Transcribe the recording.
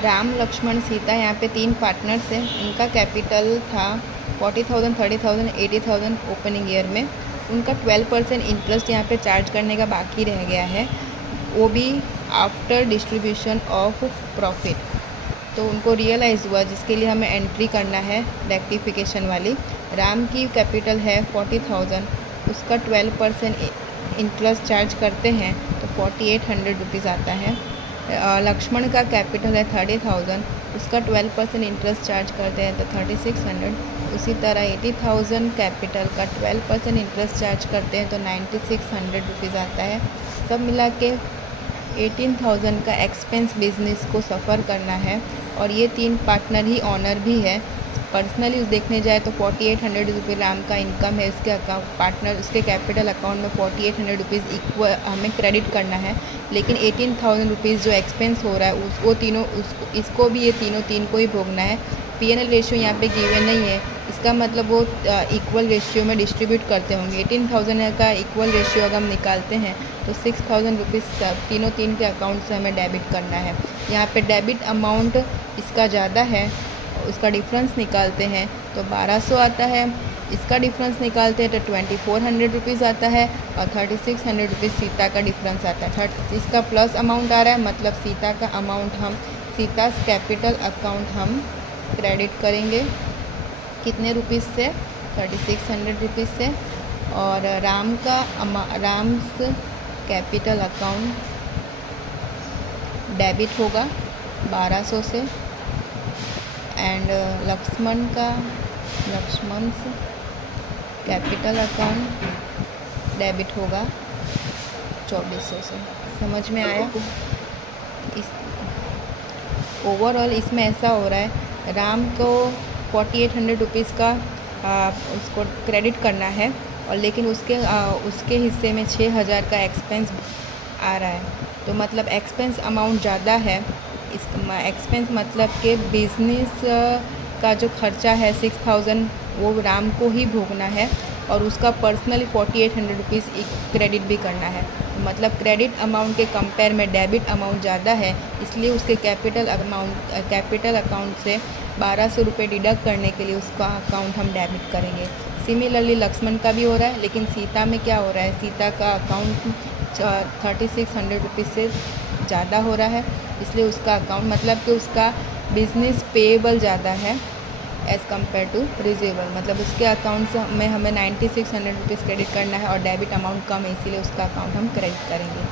राम लक्ष्मण सीता यहाँ पे 3 पार्टनर्स हैं। उनका कैपिटल था 40,000, 30,000, 80,000 ओपनिंग ईयर में। उनका 12% इंटरेस्ट यहाँ पे चार्ज करने का बाकी रह गया है, वो भी आफ्टर डिस्ट्रीब्यूशन ऑफ प्रॉफिट। तो उनको रियलाइज़ हुआ, जिसके लिए हमें एंट्री करना है रेक्टिफिकेशन वाली। राम की कैपिटल है 40,000, उसका 12% इंटरेस्ट चार्ज करते हैं तो 4,800 रुपीज़ आता है। लक्ष्मण का कैपिटल है 30,000, उसका 12% इंटरेस्ट चार्ज करते हैं तो 3,600। उसी तरह 80,000 कैपिटल का 12% इंटरेस्ट चार्ज करते हैं तो 9,600 रुपीज़ आता है। सब मिला के 18,000 का एक्सपेंस बिजनेस को सफ़र करना है। और ये 3 पार्टनर ही ऑनर भी है। पर्सनली देखने जाए तो 4,800 रुपये राम का इनकम है, उसके अकाउंट पार्टनर उसके कैपिटल अकाउंट में 4,800 रुपीज़ इक्वल हमें क्रेडिट करना है। लेकिन 18,000 रुपीज़ जो एक्सपेंस हो रहा है वो तीनों इसको भी ये तीन को ही भोगना है। P&L रेशियो यहाँ पे गिवन नहीं है, इसका मतलब वो इक्वल रेशियो में डिस्ट्रीब्यूट करते होंगे। 18,000 का इक्वल रेशियो अगर हम निकालते हैं तो 6,000 रुपीज़ तीन के अकाउंट से हमें डेबिट करना है। यहाँ पे डेबिट अमाउंट इसका ज़्यादा है, उसका डिफरेंस निकालते हैं तो 1,200 आता है। इसका डिफरेंस निकालते हैं तो 2,400 रुपीज़ आता है और 3,600 रुपीज़ सीता का डिफरेंस आता है। इसका प्लस अमाउंट आ रहा है, मतलब सीता का अमाउंट हम सीता's कैपिटल अकाउंट हम क्रेडिट करेंगे कितने रुपीज़ से, 3,600 रुपीज़ से। और राम्स कैपिटल अकाउंट डेबिट होगा 1,200 से। एंड लक्ष्मण's कैपिटल अकाउंट डेबिट होगा 2,400 से। समझ में आया? इस ओवरऑल इसमें ऐसा हो रहा है, राम को 4,800 रुपीज़ का उसको क्रेडिट करना है और लेकिन उसके हिस्से में 6,000 का एक्सपेंस आ रहा है। तो मतलब एक्सपेंस अमाउंट ज़्यादा है। एक्सपेंस मतलब कि बिज़नेस का जो खर्चा है 6,000 वो राम को ही भोगना है और उसका पर्सनली 4,800 रुपीज़ क्रेडिट भी करना है। मतलब क्रेडिट अमाउंट के कंपेयर में डेबिट अमाउंट ज़्यादा है, इसलिए उसके कैपिटल अकाउंट से 1,200 रुपये डिडक्ट करने के लिए उसका अकाउंट हम डेबिट करेंगे। सिमिलरली लक्ष्मण का भी हो रहा है, लेकिन सीता में क्या हो रहा है, सीता का अकाउंट 3,600 रुपीज़ से ज़्यादा हो रहा है, इसलिए उसका अकाउंट मतलब कि उसका बिज़नेस पेएबल ज़्यादा है एज़ कम्पेयर टू रिसीवेबल। मतलब उसके अकाउंट में हमें 9,600 रुपीज़ क्रेडिट करना है और डेबिट अमाउंट कम है, इसीलिए उसका अकाउंट हम क्रेडिट करेंगे।